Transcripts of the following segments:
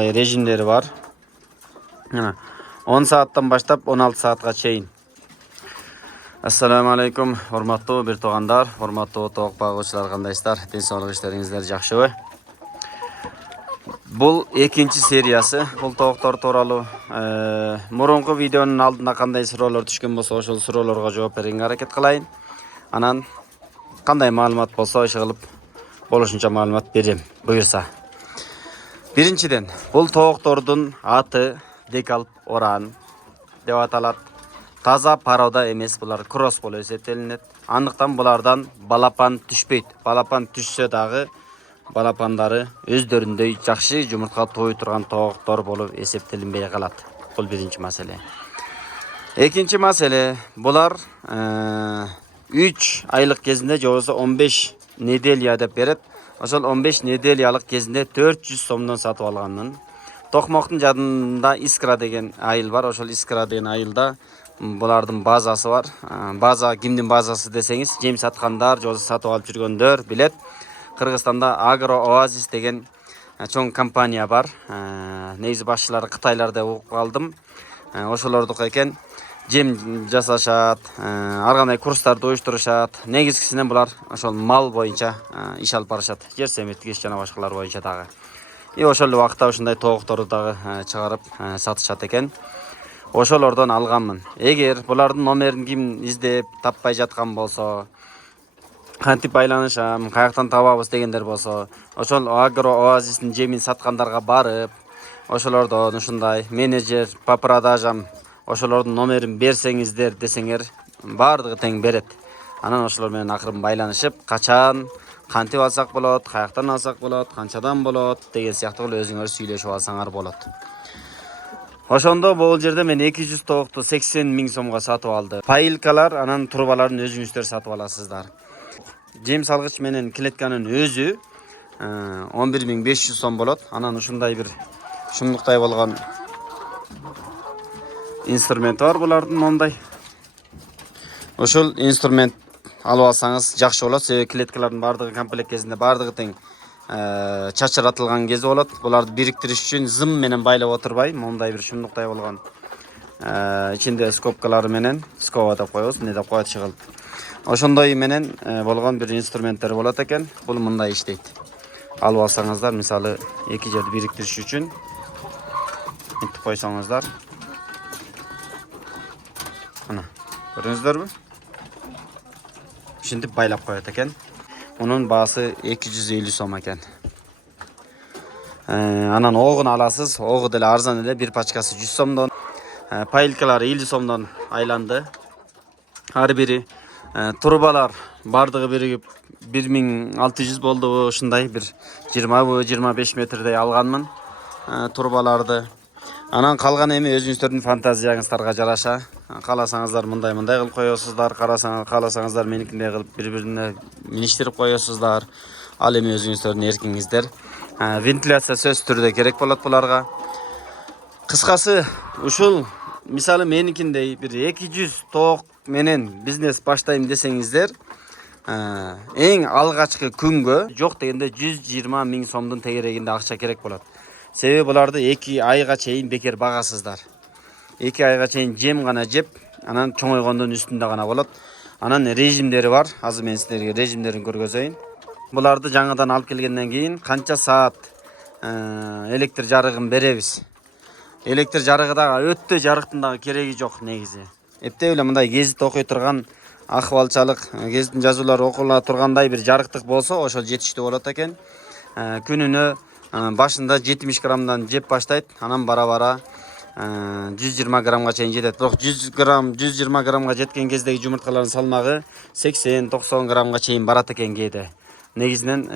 ушундай режимдери бар. 10 сааттан баштап 16 саатка чейин. Ассаламу алейкум, урматтуу бир туугандар, урматтуу тоок багуучулар, кандайсыздар? Ден соолук иштериңиздер жакшыбы? Бул экинчи сериясы. Бул тооктор тууралуу мурунку видеонун алдында кандай суроолор түшкөн болсо, ошол суроолорго жооп берүүгө аракет кылайын. Анан кандай маалымат болсо, ошо кылып болушунча маалымат берем, буюрса. Биринчиден, бул тооктордун аты декалп оран деп аталат. Таза порода эмес, булар кросс болуп эсептелинет. Андыктан булардан балапан түшпөйт. Балапан түшсө дагы балапандары өздөрүндөй жакшы жумуртка той турган тооктор болуп эсептелинбей калат. Бул биринчи маселе. Экинчи маселе, булар 3 айлык кезинде же болбосо 15 неделя деп берет. Ошол 15 неделялык кезинде 400 сомдон сатып алганмын. Токмоктун жадында Искра деген айыл бар. Ошол Искра деген айылда булардын базасы бар. База кимдин базасы десеңиз, жем саткандар, же сатып алып жүргөндөр билет. Кыргызстанда Агро Оазис деген чоң компания бар. Негизи башчылары кытайлар деп угуп калдым. Ошолордук экен. Жем жасашат, ар кандай курстарды уюштурушат. Негизгисинен булар ошол мал боюнча иш алып барышат. Жер семирткич жана башкалар боюнча дагы. Ошол убакта ушундай тоокторду дагы чыгарып сатышат экен. Ошолордон алганмын. Эгер булардын номерин ким издеп таппай жаткан болсо, кантип байланышам, каяктан табабыз дегендер болсо, ошол Агро Оазистин жемин саткандарга барып, ошолордон ушундай менеджер по продажам, ошолордун номерин берсеңиздер десеңер, бардыгы тең берет. Анан ошолор менен акырын байланышып, качан, кантип алсак болот, каяктан алсак болот, канчадан болот деген сыяктуу өзүңөр сүйлөшүп алсаңар болот. Ошондо бул жерде мен 200 тоокту 80 000 сомго сатып алды. Пайылкалар, анан турбаларын өзүңүздөр сатып аласыздар. Жем салгыч менен клетканын өзү 11500 сом болот. Анан ушундай бир шумдуктай болгон инструмент бар булардын мондай. Ошол инструмент алып алсаңыз жакшы болот. Себеби клеткалардын бардыгы комплект кезинде бардыгы тең чачыратылган кези болот. Буларды бириктириш үчүн зым менен байлап отурбай, мондай бир шумдуктай болгон ичинде скобкалары менен, скоба деп коебуз, эмне деп коет чыгылып. Ошондой менен болгон бир инструменттер болот экен. Бул мындай иштейт. Алып алсаңыздар, мисалы 2 жерди бириктириш үчүн мынтип койсоңуздар. Мына, көрдүңүздөрбү? Ушинтип байлап коет экен. Мунун баасы 250 сом экен. Анан огун аласыз. Огу деле арзан эле, бир пачкасы 100 сомдон. Пайылкалары 50 сомдон айланды. Ар бири. Турбалар бардыгы биригип 1600 болду. Ушундай бир 20-25 метрдей алганмын турбаларды. Анан калган эми өзүңүздөрдүн фантазияңыздарга жараша. Кааласаңыздар мындай кылып коесуздар, кааласаңыздар меникиндей кылып бири-бирине миништирип коесуздар. Ал эми өзүңүздөрдүн эркиңиздер. Вентиляция сөзсүз түрдө керек болот буларга. Кыскасы, ушул мисалы меникиндей бир 200 тоок менен бизнес баштайм десеңиздер, эң алгачкы күнгө жок дегенде 120 000 сомдун тегерегинде акча керек болот. Себеби буларды 2 айга чейин бекер багасыздар. 2 айга чейин жем гана жеп, анан чоңойгондун үстүндө гана болот. Анан режимдери бар. Азыр мен силерге режимдерин көргөзөйүн. Буларды жаңадан алып келгенден кийин канча саат электр жарыгын беребиз. Электр жарыгы дагы өтө жарыктын дагы кереги жок негизи. Эптеп эле мындай гезит окуй турган акыбалчалык, гезиттин жазуулары окула тургандай бир жарыктык болсо, ошол жетиштүү болот экен. Күнүнө башында 70 граммдан жеп баштайт, анан бара-бара 120 граммга чейин жетет. Бирок 120 граммга жеткен кездеги жумурткалардын салмагы 80-90 граммга чейин барат экен кээде. Негизинен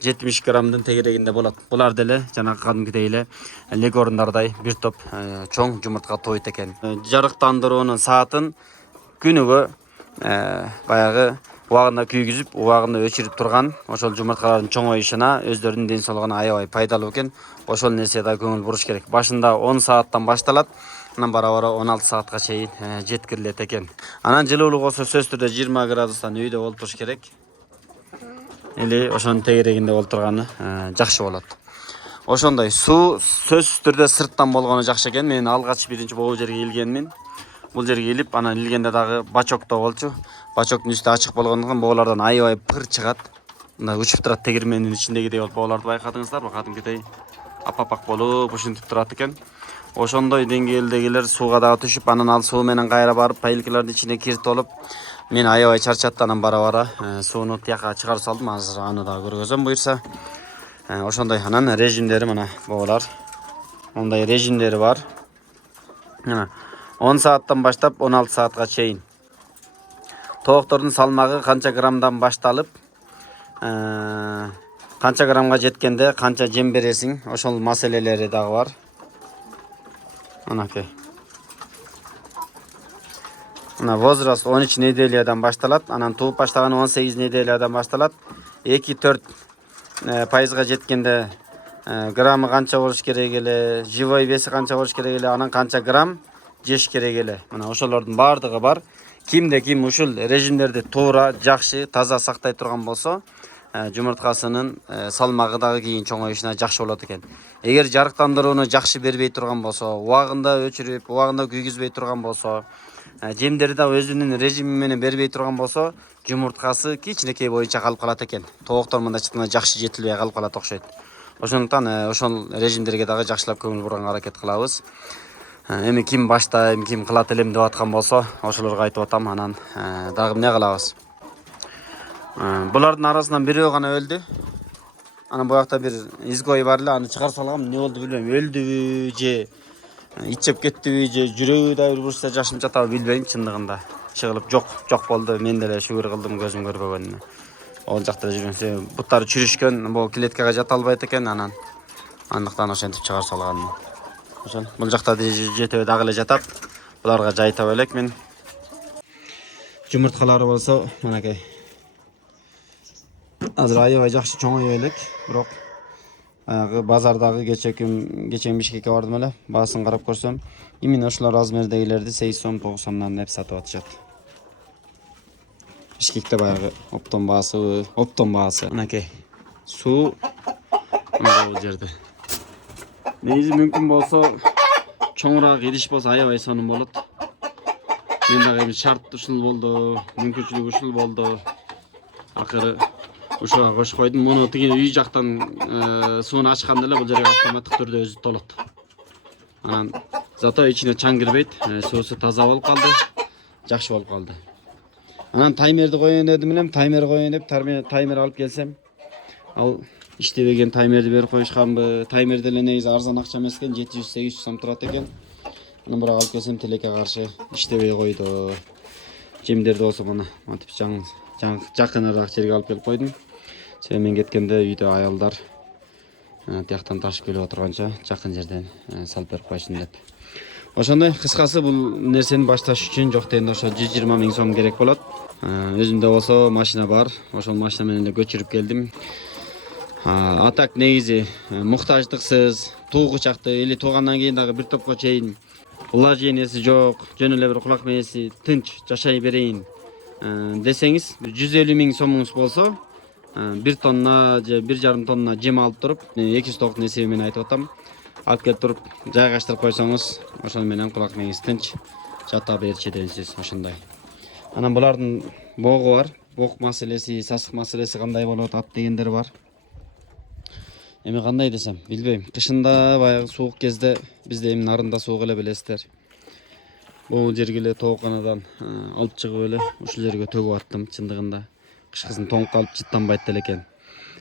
70 граммдын тегерегинде болот. Булар деле жана кадимкидей эле легорундардай бир топ чоң жумуртка тоойт экен. Жарыктандыруунун саатын күнүгө баягы убагында күйгүзүп, убагында өчүрүп турган ошол жумурткалардын чоңоюшуна өздөрүнүн ден соолугуна аябай пайдалуу экен. Ошол нерсеге да көңүл буруш керек. Башында 10 сааттан башталат, анан бара-бара 16 саатка чейин жеткирилет экен. Анан жылуулук болсо сөзсүз түрдө 20 градустан үйдө болуш керек. Или ошонун тегерегинде олтурганы жакшы болот. Ошондой суу сөзсүз түрдө сырттан болгону жакшы экен. Мен алгач биринчи бул жерге келгенмин. Бул жерге келип, анан илгенде дагы бачокто болчу. Бачоктун үстү ачык болгондуктан боолордон аябай пыр чыгат. Мына учуп турат тегирмендин ичиндегидей болуп боолорду байкадыңыздарбы? Кадимкидей аппак болуп ушинтип турат экен. Ошондой деңгээлдегилер сууга дагы түшүп, анан ал суу менен кайра барып пайылкалардын ичине киртип алып, мен аябай чарчаттым. Анан бара сууну тияка чыгарып салдым. Азыр аны дагы көргөзөм буюрса. Ошондой анан режимдери мына боолар. Мондай режимдери бар. Мына 10 сааттан баштап 16 саатка чейин. Тооктордун салмагы канча граммдан башталып, канча граммга жеткенде канча жем бересиң, ошол маселелери дагы бар. Анакей. Мына возраст 13 неделядан башталат, анан тууп баштаганы 18 неделядан башталат. 2-4 пайызга жеткенде граммы канча болуш керек эле, живой веси канча болуш керек эле, анан канча грамм жеш керек эле. Мына ошолордун бардыгы бар. Кимде ким ушул режимдерди туура, жакшы, таза сактай турган болсо, жумурткасынын салмагы дагы кийин чоңоюшуна жакшы болот экен. Эгер жарыктандырууну жакшы бербей турган болсо, убагында өчүрүп, убагында күйгүзбөй турган болсо, жемдерди дагы өзүнүн режими менен бербей турган болсо, жумурткасы кичинекей боюнча калып калат экен. Тооктор мындай чыкканда жакшы жетилбей калып калат окшойт. Ошондуктан ошол режимдерге дагы жакшылап көңүл бурганга аракет кылабыз. Эми ким баштайм, ким кылат элем деп аткан болсо, ошолорго айтып атам. Анан дагы эмне кылабыз? Булардын арасынан бирөө гана өлдү. Анан буякта бир изгой бар эле, аны чыгарып салгам. Не болду билбейм. Өлдүбү же ичеп кеттиби же жүрөгү да бир бурчта жашынып жатабы билбейм чындыгында. Чыгылып жок болду. Мен деле шүгүр кылдым көзүм көрбөгөнүнө. Ол жакта жүргөнсө буттары чүрүшкөн, бул клеткага жата албайт экен, анан андыктан ошентип чыгарып салганмын. Ошол бул жакта жетөө дагы эле жатат. Буларга жай таба элекмин. Жумурткалары болсо манакей. Азыр аябай жакшы чоңое элек, бирок аягы базардагы кечен Бишкекке бардым эле, баасын карап көрсөм, именно ушул размердегилерди 8 сом, 9 сомдон деп сатып атышат. Бишкекте баягы оптон баасы. Анакей. Суу бул жерде. Негизи мүмкүн болсо чоңураак идиш болсо аябай сонун болот. Мен дагы эми шарт ушул болду, мүмкүнчүлүк ушул болду. Акыры ушуга кошуп койдум. Муну тиги үй жактан сууну ачканда эле бул жерге автоматтык түрдө өзү толот. Анан зато ичине чаң кирбейт, суусу таза болуп калды, жакшы болуп калды. Анан таймерди коеюн дедим элем, таймер коеюн деп таймер алып келсем, ал иштебеген таймерди берип коюшканбы. Таймер деле негизи арзан акча эмес экен, 700-800 сом турат экен. Анан бирок алып келсем тилекке каршы иштебей койду. Жемдерди болсо мына мынтип жакыныраак жерге алып келип койдум. Себеби мен кеткенде үйдө аялдар тияктан ташып келип отурганча жакын жерден салып берип койсун деп. Ошондой кыскасы бул нерсени башташ үчүн жок дегенде ошо 120 000 сом керек болот. Өзүмдө болсо машина бар. Ошол машина менен эле көчүрүп келдим. Атак негизи муктаждыксыз, туугучакты или туугандан кийин дагы бир топко чейин вложенияси жок, жөн эле бир кулак мээси тынч жашай берейин десеңиз, 150 000 сомуңуз болсо, 1 тонна же 1,5 тонна жем алып туруп, 200 токтун эсеби менен айтып атам. Алып келип туруп жайгаштырып койсоңуз, ошол менен кулак мээңиз тынч жата берчи дейсиз, ошондой. Анан булардын богу бар. Бог маселеси, сасык маселеси кандай болот, ат дегендер бар. Эми кандай десем, билбейм. Кышында баягы суук кезде бизде эми нарында суук эле билесиздер. Бул жерге эле тооканадан алып чыгып эле ушул жерге төгүп аттым чындыгында. Кышкысын тоңуп калып жыттанбайт экен.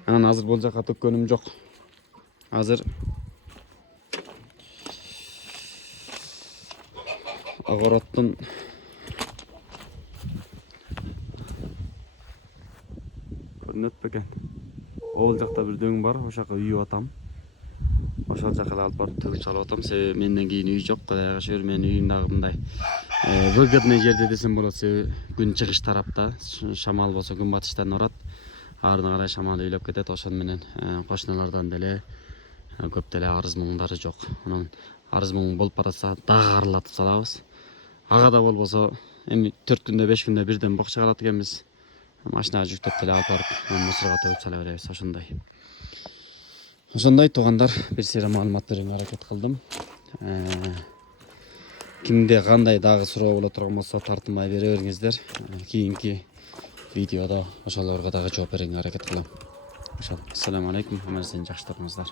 Анан азыр бул жака төккөнүм жок. Азыр огороттун көрүнөт бекен. Ол жакта бир дөң бар, ошол жака үйүп атам. Ошол жака алып барып төгүп салып атам. Себеби менден кийин үй жок, Кудайга шүгүр. Менин үйүм дагы мындай выгодный жерде десем болот. Себеби күн чыгыш тарапта, шамал болсо күн батыштан урат. Арына карай шамал үйлөп кетет. Ошон менен кошуналардан деле көп деле арыз муңдары жок. Анан арыз муң болуп баратса дагы арылатып салабыз. Ага да болбосо эми 4 күндө 5 күндө бирден бок чыгарат экенбиз. Машинага жүктөп деле алып барып мусорго төгүп сала беребиз, ошондой. Ошондой туугандар, бир сыйра маалымат берүүгө аракет кылдым. Кимде кандай дагы суроо боло турган болсо тартынбай бере бериңиздер. Кийинки видеодо ошолорго дагы жооп берүүгө аракет кылам. Ошол. Ассаламу алейкум. Аман эсен жакшы туруңуздар.